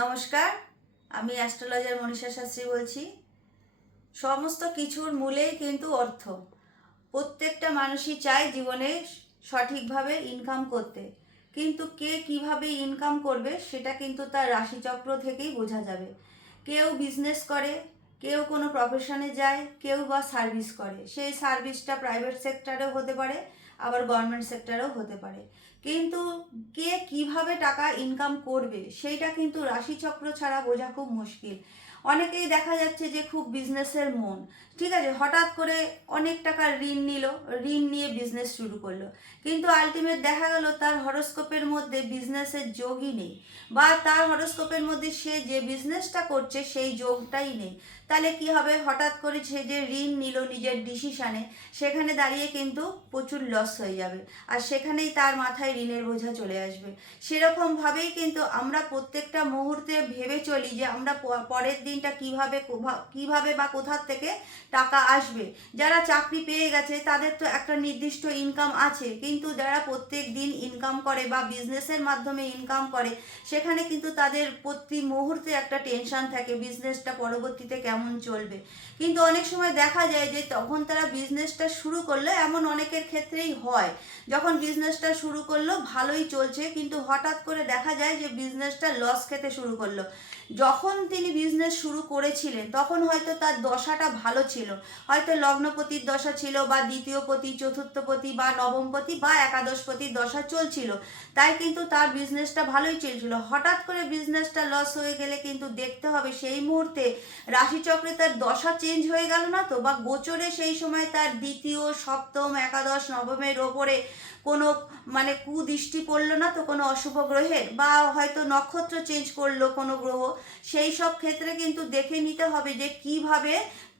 নমস্কার, আমি অ্যাস্ট্রোলজার মনীষা শাস্ত্রী বলছি। সমস্ত কিছুর মূলেই কিন্তু অর্থ। প্রত্যেকটা মানুষই চায় জীবনে সঠিকভাবে ইনকাম করতে, কিন্তু কে কিভাবে ইনকাম করবে সেটা কিন্তু তার রাশিচক্র থেকেই বোঝা যাবে। কেউ বিজনেস করে, কেউ কোনো প্রফেশনে যায়, কেউ বা সার্ভিস করে। সেই সার্ভিসটা প্রাইভেট সেক্টরেও হতে পারে, আবার গভর্নমেন্ট সেক্টরেও হতে পারে। কিন্তু কে কিভাবে টাকা ইনকাম করবে সেইটা কিন্তু রাশিচক্র ছাড়া বোঝা খুব মুশকিল। অনেকেই দেখা যাচ্ছে যে খুব বিজনেসের মন, ঠিক আছে, হঠাৎ করে অনেক টাকা ঋণ নিল, ঋণ নিয়ে বিজনেস শুরু করলো, কিন্তু আলটিমেট দেখা গেল তার হরোস্কোপের মধ্যে বিজনেসের যোগই নেই, বা তার হরোস্কোপের মধ্যে সে যে বিজনেসটা করছে সেই যোগটাই নেই। তাহলে কি হবে? হঠাৎ করে সে যে ঋণ নিল নিজের ডিসিশানে, সেখানে দাঁড়িয়ে কিন্তু প্রচুর লস হয়ে যাবে, আর সেখানেই তার মাথায় ঋণের বোঝা চলে আসবে। সেরকমভাবেই কিন্তু আমরা প্রত্যেকটা মুহূর্তে ভেবে চলি যে আমরা পরের দিনটা কিভাবে বা কোথা থেকে টাকা আসবে। যারা চাকরি পেয়ে গেছে তাদের তো একটা নির্দিষ্ট ইনকাম আছে, কিন্তু যারা প্রত্যেক দিন ইনকাম করে বা বিজনেসের মাধ্যমে ইনকাম করে, সেখানে কিন্তু তাদের প্রতি মুহূর্তে একটা টেনশন থাকে বিজনেসটা পরবর্তীতে কেমন চলবে। কিন্তু অনেক সময় দেখা যায় যে তখন তারা বিজনেসটা শুরু করলে, এমন অনেকের ক্ষেত্রেই হয়, যখন বিজনেসটা শুরু করলো ভালোই চলছে, কিন্তু হঠাৎ করে দেখা যায় যে বিজনেসটা লস খেতে শুরু করলো। যখন তিনি বিজনেস শুরু করেছিলেন তখন হয়তো তার দশাটা ভালো ছিল, হয়তো লগ্নপতির দশা ছিল, বা দ্বিতীয় পতি, চতুর্থপতি, বা নবমপতি, বা একাদশপতির দশা চলছিল, তাই কিন্তু তার বিজনেসটা ভালোই চলছিল। হঠাৎ করে বিজনেসটা লস হয়ে গেলে কিন্তু দেখতে হবে সেই মুহূর্তে রাশিচক্রে তার দশা চেঞ্জ হয়ে গেল না তো, বা গোচরে সেই সময় তার দ্বিতীয়, সপ্তম, একাদশ, নবমের ওপরে কোনো কুদৃষ্টি পড়লো না তো কোনো অশুভ গ্রহের, বা হয়তো নক্ষত্র চেঞ্জ করলো কোনো গ্রহ। সেই সব ক্ষেত্রে কিন্তু দেখে নিতে হবে যে কিভাবে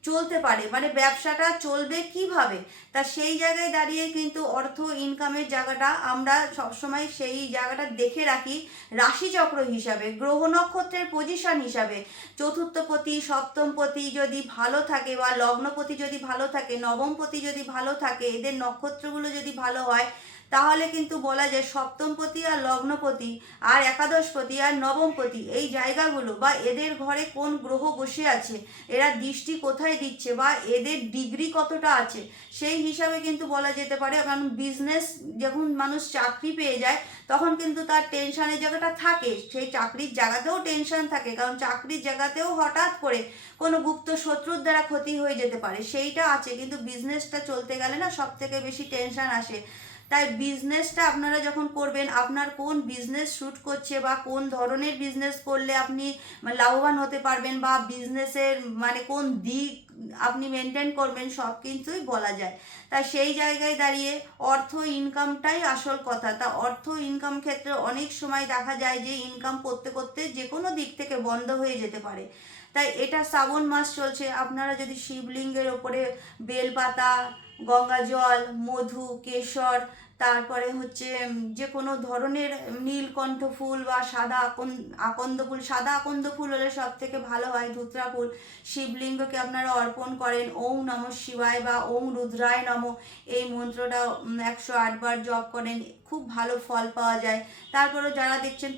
চলতে পারে, ব্যবসাটা চলবে কিভাবে। তা সেই জায়গায় দাঁড়িয়ে কিন্তু অর্থ ইনকামের জায়গাটা আমরা সবসময় সেই জায়গাটা দেখে রাখি রাশিচক্র হিসাবে, গ্রহ নক্ষত্রের পজিশন হিসাবে। চতুর্থপতি, সপ্তমপতি যদি ভালো থাকে, বা লগ্নপতি যদি ভালো থাকে, নবমপতি যদি ভালো থাকে, এদের নক্ষত্রগুলো যদি ভালো হয়, তাহলে কিন্তু বলা যায় সপ্তমপতি আর লগ্নপতি আর একাদশপতি আর নবমপতি এই জায়গাগুলো, বা এদের ঘরে কোন গ্রহ বসে আছে, এরা দৃষ্টি কোথায় দিচ্ছে, বা এদের ডিগ্রি কতটা আছে, সেই হিসাবে কিন্তু বলা যেতে পারে। কারণ বিজনেস যখন মানুষ চাকরি পেয়ে যায় তখন কিন্তু তার টেনশনের জায়গাটা থাকে, সেই চাকরির জায়গাতেও টেনশন থাকে, কারণ চাকরির জায়গাতেও হঠাৎ করে কোনো গুপ্ত শত্রুর দ্বারা ক্ষতি হয়ে যেতে পারে, সেইটা আছে। কিন্তু বিজনেসটা চলতে গেলে না সব থেকে বেশি টেনশন আসে। তাই বিজনেসটা আপনারা যখন করবেন, আপনার কোন বিজনেস শ্যুট করছে, বা কোন ধরনের বিজনেস করলে আপনি লাভবান হতে পারবেন, বা বিজনেসের কোন দিক আপনি মেনটেন করবেন, সব কিছুই বলা যায়। তাই সেই জায়গায় দাঁড়িয়ে অর্থ ইনকামটাই আসল কথা। তা অর্থ ইনকাম ক্ষেত্রে অনেক সময় দেখা যায় যে ইনকাম করতে করতে যে কোনো দিক থেকে বন্ধ হয়ে যেতে পারে। তাই এটা শ্রাবণ মাস চলছে, আপনারা যদি শিবলিঙ্গের ওপরে বেলপাতা, গঙ্গা জল, মধু, কেশর, তারপরে হচ্ছে যে কোনো ধরনের নীলকণ্ঠ ফুল, বা সাদা আকন্দ ফুল, সাদা আকন্দ ফুল হলে সব থেকে ভালো হয়, ধুতরা ফুল, শিবলিঙ্গকে আপনারা অর্পণ করেন, ওম নমঃ শিবায় বা ওম রুদ্রায় নমঃ, এই মন্ত্রটা 108 বার জপ করেন, খুব ভালো ফল পাওয়া যায়। তারপরে যারা দেখছেন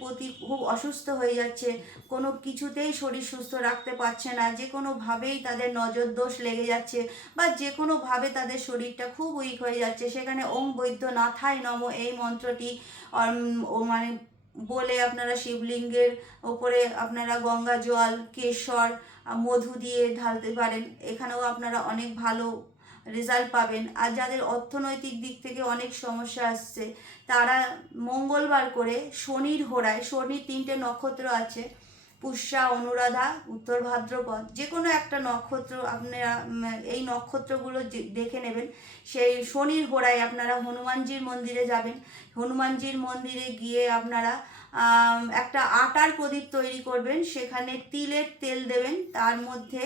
খুব অসুস্থ হয়ে যাচ্ছে, কোনো কিছুতেই শরীর সুস্থ রাখতে পারছে না, যে কোনোভাবেই তাদের নজর দোষ লেগে যাচ্ছে, বা যে কোনোভাবে তাদের শরীরটা খুব উইক হয়ে যাচ্ছে, সেখানে ওম বৈদ্যনাথায় নমঃ এই মন্ত্রটি বলে আপনারা শিবলিঙ্গের ওপরে আপনারা গঙ্গা জল, কেশর, মধু দিয়ে ঢালতে পারেন। এখানেও আপনারা অনেক ভালো রেজাল্ট পাবেন। আর যাদের অর্থনৈতিক দিক থেকে অনেক সমস্যা আসছে, তারা মঙ্গলবার করে শনির হোরায়, শনির 3টে নক্ষত্র আছে, পুষ্যা, অনুরাধা, উত্তর ভাদ্রপদ, যে কোনো একটা নক্ষত্র আপনারা এই নক্ষত্রগুলো দেখে নেবেন। সেই শনির হোরায় আপনারা হনুমানজির মন্দিরে যাবেন, হনুমানজির মন্দিরে গিয়ে আপনারা একটা আটার প্রদীপ তৈরি করবেন, সেখানে তিলের তেল দেবেন, তার মধ্যে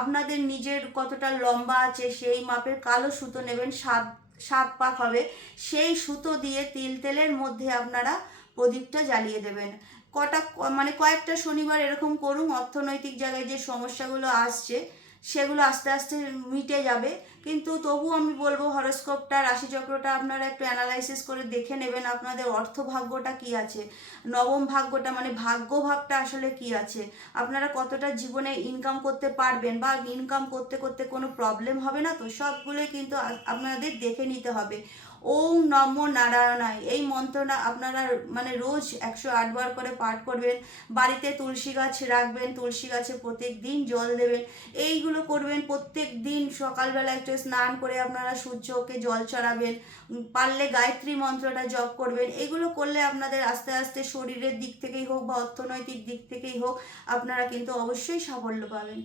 আপনাদের নিজের কতটা লম্বা আছে সেই মাপের কালো সুতো নেবেন, সাত পাক হবে, সেই সুতো দিয়ে তেলের মধ্যে আপনারা প্রদীপটা জ্বালিয়ে দেবেন। কয়েকটা শনিবার এরকম করুন, অর্থনৈতিক জায়গায় যে সমস্যাগুলো আসছে সেগুলো আস্তে আস্তে মিটে যাবে। কিন্তু তবু আমি বলবো হরোস্কোপটা, রাশিচক্রটা আপনারা একটু অ্যানালাইসিস করে দেখে নেবেন আপনাদের অর্থভাগ্যটা কি আছে, নবম ভাগ্যটা মানে ভাগ্য ভাবটা আসলে কি আছে, আপনারা কতটা জীবনে ইনকাম করতে পারবেন বা ইনকাম করতে করতে কোনো প্রবলেম হবে না, তো সবগুলোই কিন্তু আপনাদের দেখে নিতে হবে। ওম নমো নারায়ণায় এই মন্ত্রটা আপনারা মানে রোজ 108 বার করে পাঠ করবেন। বাড়িতে তুলসী গাছ রাখবেন, তুলসী গাছে প্রত্যেক দিন জল দেবেন, এইগুলো করবেন। প্রত্যেক দিন সকালবেলা একটু স্নান করে আপনারা সূর্যকে জল চড়াবেন, পারলে গায়ত্রী মন্ত্রটা জপ করবেন। এগুলো করলে আপনাদের আস্তে আস্তে শরীরের দিক থেকেই হোক বা অর্থনৈতিক দিক থেকেই হোক আপনারা কিন্তু অবশ্যই সাফল্য পাবেন।